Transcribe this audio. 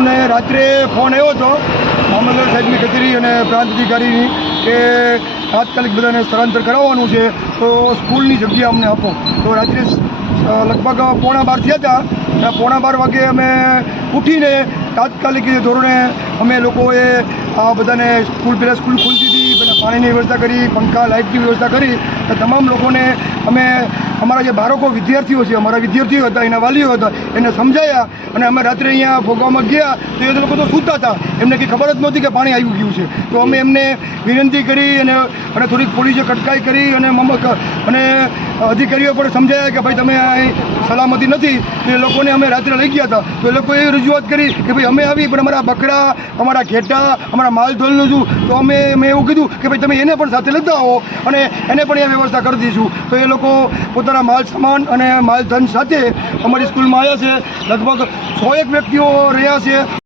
અમને રાત્રે ફોન આવ્યો હતો મામલતદાર સાહેબની કચેરી અને પ્રાંત અધિકારીની કે તાત્કાલિક બધાને સ્થળાંતર કરાવવાનું છે, તો સ્કૂલની જગ્યા અમને આપો. તો રાત્રે લગભગ 11:15 થયા હતા. 11:15 વાગે અમે ઉઠીને તાત્કાલિક ધોરણે અમે લોકોએ આ બધાને પહેલાં સ્કૂલ ખુલતી હતી, બધા પાણીની વ્યવસ્થા કરી, પંખા લાઇટની વ્યવસ્થા કરી. તો તમામ લોકોને અમે અમારા જે બાળકો વિદ્યાર્થીઓ છે, અમારા વિદ્યાર્થીઓ હતા, એના વાલીઓ હતા, એને સમજાયા. અને અમે રાત્રે અહીંયા ભોગાવમાં ગયા તો એ લોકો તો સૂતા હતા, એમને કંઈ ખબર જ નહોતી કે પાણી આવી ગયું છે. તો અમે એમને વિનંતી કરી અને થોડીક પોલીસે કટકાઈ કરી અને અધિકારીઓ પણ સમજાયા કે ભાઈ તમે અહીં સલામતી નથી. તો એ લોકોને અમે રાત્રે લઈ ગયા હતા. તો એ લોકોએ રજૂઆત કરી કે ભાઈ અમે આવી પણ અમારા બકરા, અમારા ઘેટા, અમારા માલધોલનું છું. તો મેં એવું કીધું કે ભાઈ તમે એને પણ સાથે લેતા આવો અને એને પણ એ વ્યવસ્થા કરી દઈશું. તો એ લોકો પોતાના માલ સામાન અને માલધન સાથે અમારી સ્કૂલમાં આવ્યા છે. લગભગ 100 વ્યક્તિઓ રહ્યા છે.